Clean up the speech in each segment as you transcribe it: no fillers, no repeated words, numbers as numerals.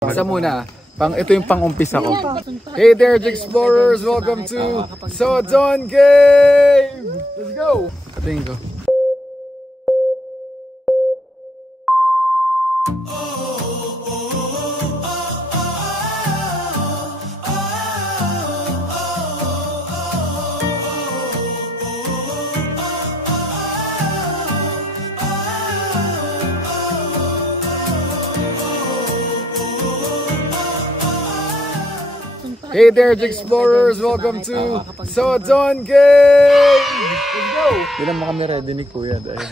Isa muna, ito yung pang-umpisa ko. Hey there, Explorers! Welcome to Sodon Cave! Let's go! Patingin ko. Hey there, Explorers! Welcome to Sodon Cave! Let's go! Hindi naman kami ready ni Kuya dahil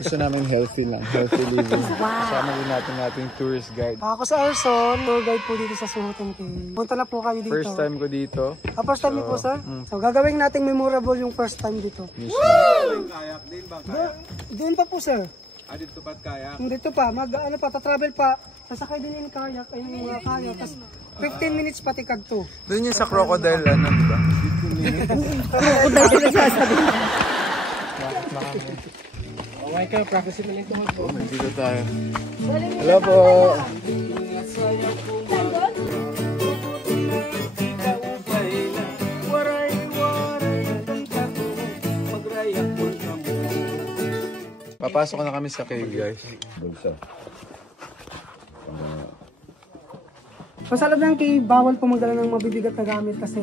gusto namin healthy lang, healthy living. Kasama din natin ating tourist guide. Ako sa Arson, tour guide po dito sa Sodon Cave. Punta na po kayo dito. First time ko dito. First time niyo po, sir? So gagawin natin memorable yung first time dito. Kayak din ba? Kayak? Doon pa po, sir. Dito pa kayak? Dito pa, tatravel pa. Sasakay din yung kayak, ayun yung mga kayak. Tapos 15 minutes patikad to. Doon yung sa crocodile, ano, diba? 15 minutes. Crocodile sila sasabi. Okay ka, practice mo ito po. Dito tayo. Hello po! Papasok na kami sa cave, guys. Sa loob ng cave, bawal po magdala ng mabibigat na gamit kasi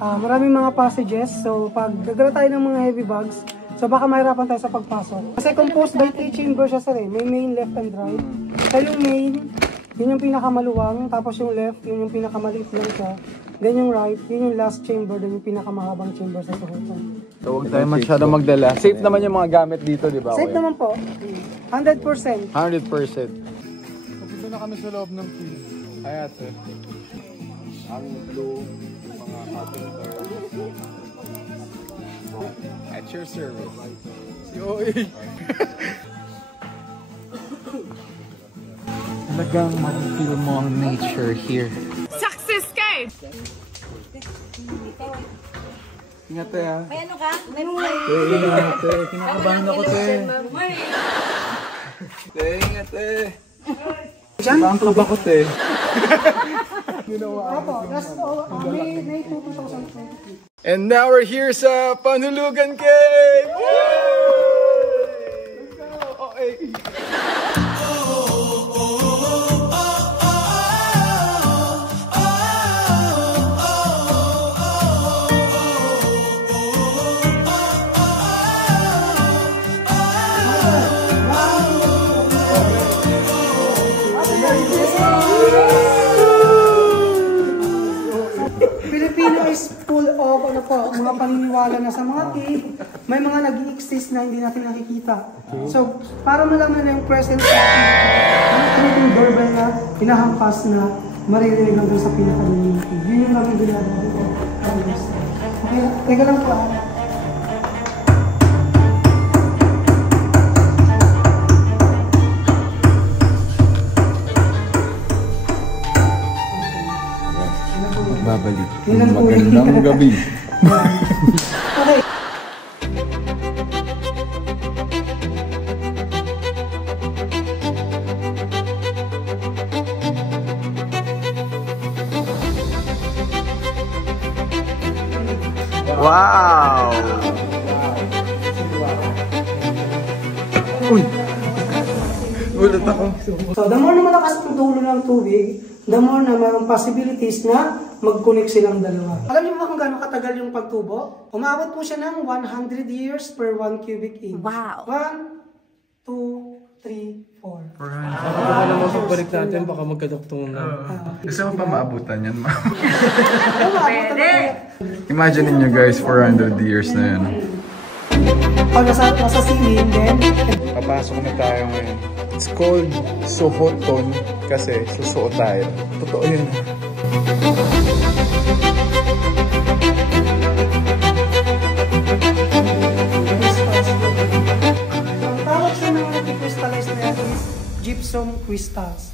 maraming mga passages. So pag gagala tayo ng mga heavy bags, so baka mahirapan tayo sa pagpasok. Kasi composed by 3 chambers siya, sir, eh. May main, left, and right. So yung main, yun yung pinakamaluwang. Tapos yung left, yun yung pinakamaliit lang siya. Then yung right, yun yung last chamber. Then yung pinakamahabang chamber sa tuhutan. So huwag tayo masyadong magdala. Safe naman yung mga gamit dito, di ba? Safe naman po. 100%. 100%. Pupunta na kami sa loob ng cave. Ay ate. Ang blue, mga carpenter. At your service. Si OA. Talagang mag-feel mo ang nature here. Success guys! Ingat tayo ha. May ano ka? May Ingat tayo. Kinakabahan ako tayo. Ingat tayo. Ang kabakot eh. May 2023. And now we're here sa Panhulugan Cave! Let's go! Okay. Filipino is full of mga paniniwala na sa mga cave, may mga nag-i-exist na hindi natin nakikita. So, para malaman na yung presence natin, yung doorbell na hinahampas na maririnig lang doon sa pinaka-dulo. Yun yung namin ginagawa dito. Okay, teka lang po. Babalik. Magandang gabi. Okay. Wow! Uy! Gulat ako. So, the more na malakas ang tulo ng tubig, the more na mayroong possibilities na mag-connect silang dalawa. Alam niyo ba kung gaano katagal yung pagtubo? Umabot po siya ng 100 years per 1 cubic inch. Wow. 1, 2, 3, 4. Baka naman pagbalik natin, baka magkadoktong na. Gusto mo pa maabutan yan, ma'am? Pwede! Imagine niyo guys, 400 years na yan. Pag nasa ceiling, then... Papasok na tayo ngayon. It's called Suhoton kasi susuot tayo. Totoo yun. Ang tawag sa mga nag-crystallize na yan is gypsum crystals.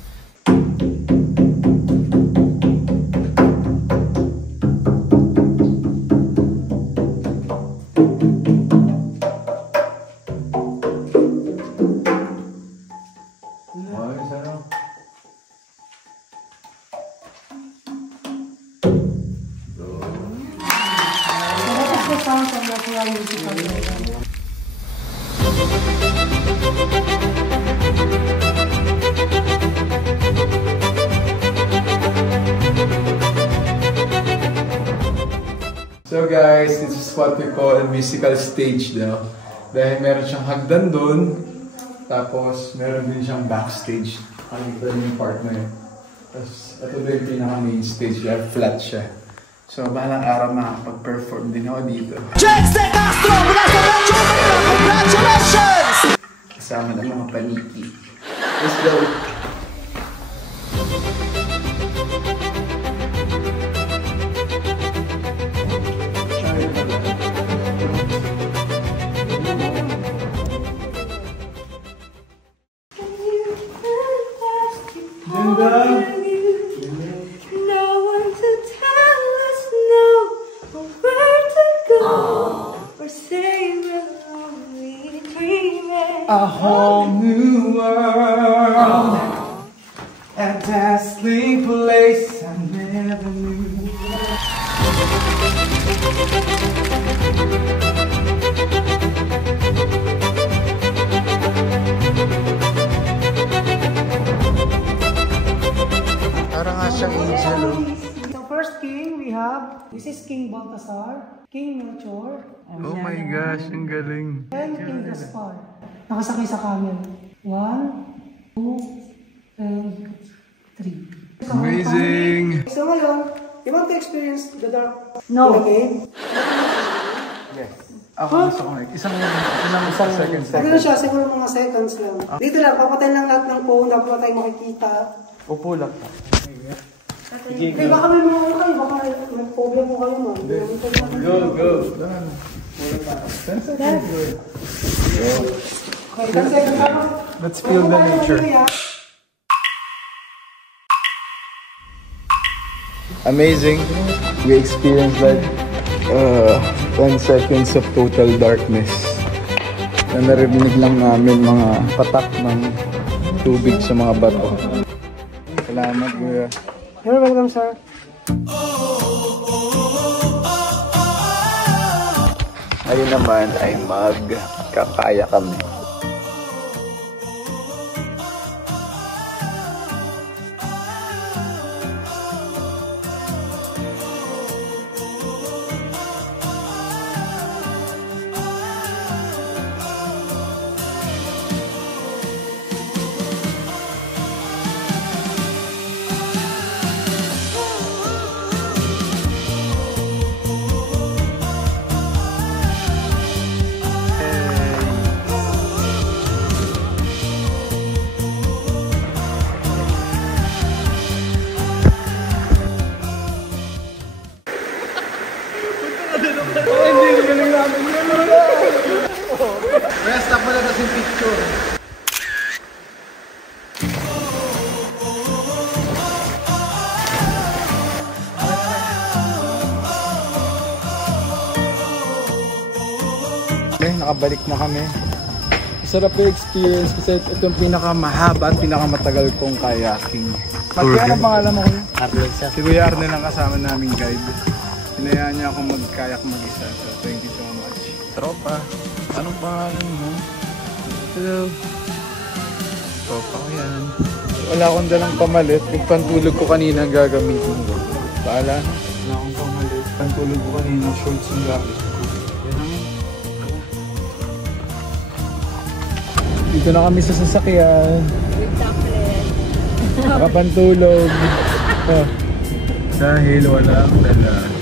maraming musical. So guys, this is what we call a musical stage daw. Dahil meron siyang hagdan doon, tapos meron din siyang backstage. Ang ito yung part na yun. Tapos ito din yung pinaka-main stage, kaya flat siya. So bahalang araw makakapag-perform din ako dito. Congratulations! Kasama ng mga paniki. Let's go! A whole new world, a dazzling place I never knew. Parang nga siyang angel. So first king we have, this is King Baltasar, King Melchor, Oh my gosh, ang galing. and King Gaspar. Nakasakay sa camel. 1, 2, and 3. Amazing! So ngayon, you want to experience the dark No. again? Yes. Ako gusto ko isang seconds. Ano na siya, siguro mga seconds lang. Dito lang, papatay lang lahat ng phone, dapat tayo makikita. Upo lang. Okay, baka may mga kayo, baka may phobia mo kayo man. Go! Done. 10 seconds. Okay, 10 seconds lang. Let's feel the nature. Amazing. We experienced like 10 seconds of total darkness. Na narinig lang namin mga patak ng tubig sa mga bato. Salamat, Kuya. You're welcome, sir. Ayun naman ay magkakaya kami. Kaya stop mo na kasi picture. Okay, nakabalik na kami. Masarap yung experience kasi ito yung pinakamahaba at pinakamatagal kong kayaking. Magkano pangalan mo kuya? Arlen siya. Si Kuya Arnel ang kasama naming guide. Hinayaan niya akong mag-kayak mag-isa. So, thank you so much. Tropa, anong pangalan mo? Hello. Tropa ko yan. Wala akong dalang pamalit. Yung pantulog ko kanina ang gagamitin ko. Bahala na. Wala akong pamalit. Pantulog ko kanina, shorts yung gamit ko. Yan ang yun. Dito na kami sa sasakyan. Nakapantulog. Oh. Dahil walang dala.